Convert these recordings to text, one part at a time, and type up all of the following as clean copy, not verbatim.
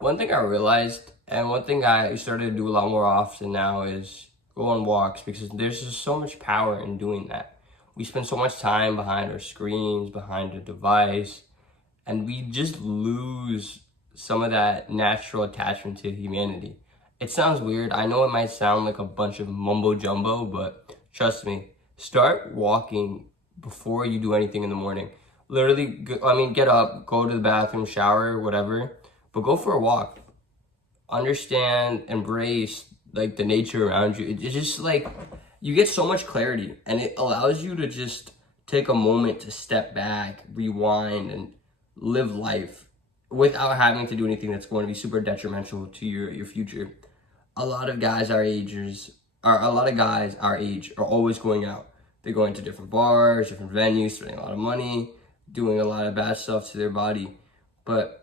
One thing I realized, and one thing I started to do a lot more often now, is go on walks because there's just so much power in doing that. We spend so much time behind our screens, behind a device, and we just lose some of that natural attachment to humanity. It sounds weird. I know it might sound like a bunch of mumbo jumbo, but trust me, start walking before you do anything in the morning. Literally, get up, go to the bathroom, shower, whatever, but go for a walk. Understand, embrace like the nature around you. It's just like you get so much clarity, and it allows you to just take a moment to step back, rewind, and live life without having to do anything that's going to be super detrimental to your future. A lot of guys our ages are a lot of guys our age are always going out. They're going to different bars, different venues, spending a lot of money, doing a lot of bad stuff to their body. But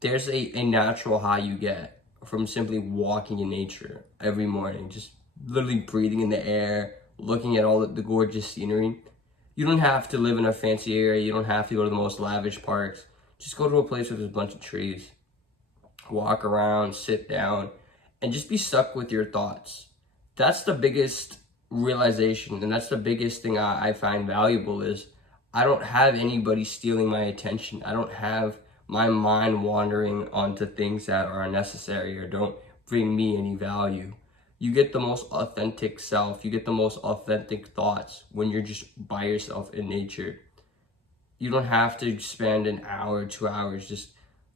there's a natural high you get from simply walking in nature every morning, just literally breathing in the air, looking at all the gorgeous scenery. You don't have to live in a fancy area. You don't have to go to the most lavish parks. Just go to a place where there's a bunch of trees. Walk around, sit down, and just be stuck with your thoughts. That's the biggest realization, and that's the biggest thing I find valuable is I don't have anybody stealing my attention. I don't have my mind wandering onto things that are unnecessary or don't bring me any value. You get the most authentic self. You get the most authentic thoughts when you're just by yourself in nature. You don't have to spend an hour, 2 hours. Just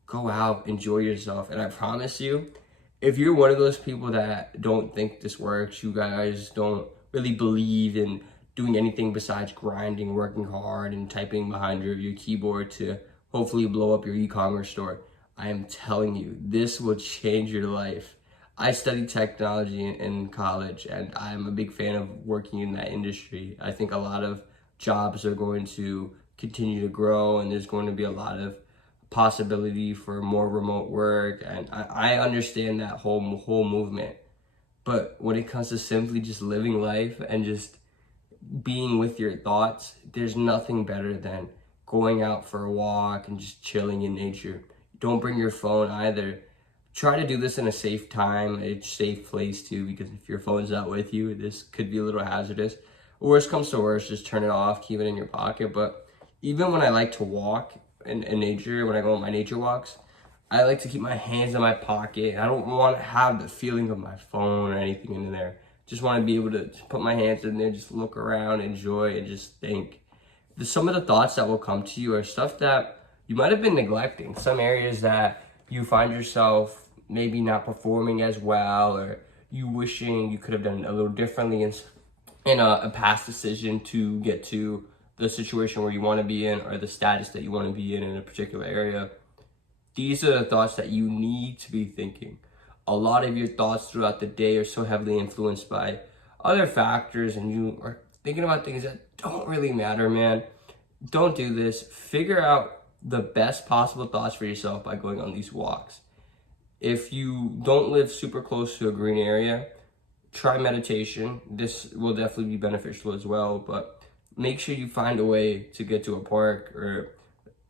go out, enjoy yourself. And I promise you, if you're one of those people that don't think this works, you guys don't really believe in doing anything besides grinding, working hard, and typing behind your keyboard to hopefully blow up your e-commerce store, I am telling you, this will change your life. I studied technology in college, and I'm a big fan of working in that industry. I think a lot of jobs are going to continue to grow, and there's going to be a lot of possibility for more remote work, and I understand that whole movement. But when it comes to simply just living life and just being with your thoughts, there's nothing better than going out for a walk and just chilling in nature. Don't bring your phone either. Try to do this in a safe time, a safe place too, because if your phone's not with you, this could be a little hazardous. Worst comes to worst, just turn it off, keep it in your pocket. But even when I like to walk in nature, when I go on my nature walks, I like to keep my hands in my pocket. I don't want to have the feeling of my phone or anything in there. Just want to be able to put my hands in there, just look around, enjoy, and just think. Some of the thoughts that will come to you are stuff that you might have been neglecting. Some areas that you find yourself maybe not performing as well, or you wishing you could have done a little differently in a past decision to get to the situation where you want to be in or the status that you want to be in a particular area. These are the thoughts that you need to be thinking. A lot of your thoughts throughout the day are so heavily influenced by other factors, and you are thinking about things that don't really matter, man. Don't do this. Figure out the best possible thoughts for yourself by going on these walks. If you don't live super close to a green area, try meditation. This will definitely be beneficial as well, but make sure you find a way to get to a park or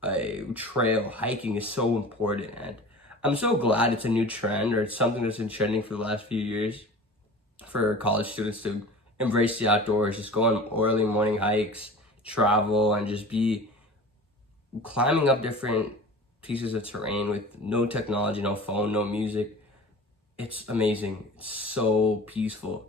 a trail. Hiking is so important, and I'm so glad it's a new trend, or it's something that's been trending for the last few years for college students to embrace the outdoors, just go on early morning hikes, travel, and just be climbing up different pieces of terrain with no technology, no phone, no music. It's amazing. It's so peaceful.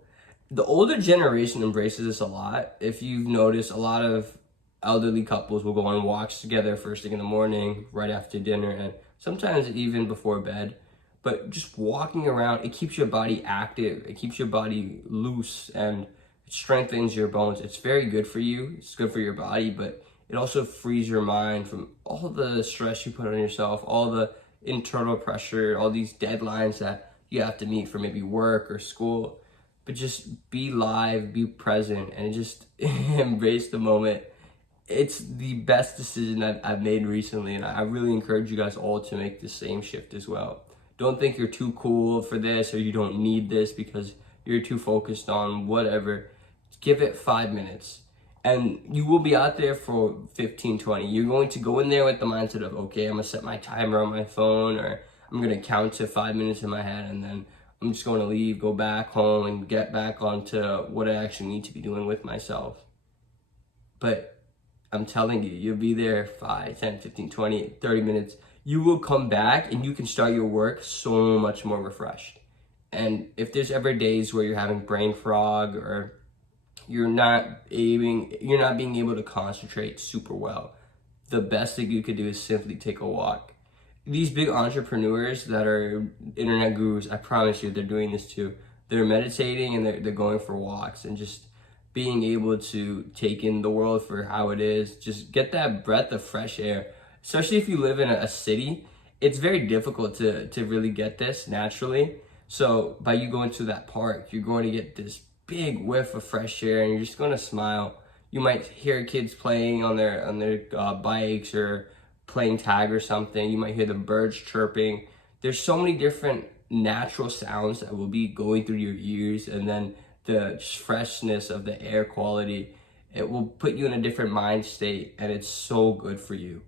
The older generation embraces this a lot. If you've noticed, a lot of elderly couples will go on walks together first thing in the morning, right after dinner, and sometimes even before bed. But just walking around, it keeps your body active, it keeps your body loose, and it strengthens your bones. It's very good for you, it's good for your body, but it also frees your mind from all the stress you put on yourself, all the internal pressure, all these deadlines that you have to meet for maybe work or school. But just be live, be present, and just embrace the moment. It's the best decision I've made recently, and I really encourage you guys all to make the same shift as well. Don't think you're too cool for this or you don't need this because you're too focused on whatever. Give it 5 minutes, and you will be out there for 15, 20. You're going to go in there with the mindset of, okay, I'm gonna set my timer on my phone, or I'm gonna count to 5 minutes in my head, and then I'm just going to leave, go back home, and get back onto what I actually need to be doing with myself. But I'm telling you, you'll be there 5, 10, 15, 20, 30 minutes. You will come back and you can start your work so much more refreshed. And if there's ever days where you're having brain fog, or you're not being able to concentrate super well, the best thing you could do is simply take a walk. These big entrepreneurs that are internet gurus, I promise you, they're doing this too. They're meditating and they're going for walks and just being able to take in the world for how it is. Just get that breath of fresh air. Especially if you live in a city, it's very difficult to really get this naturally. So by you going to that park, you're going to get this big whiff of fresh air, and you're just going to smile. You might hear kids playing on their bikes, or playing tag or something. You might hear the birds chirping. There's so many different natural sounds that will be going through your ears, and then the freshness of the air quality, it will put you in a different mind state, and it's so good for you.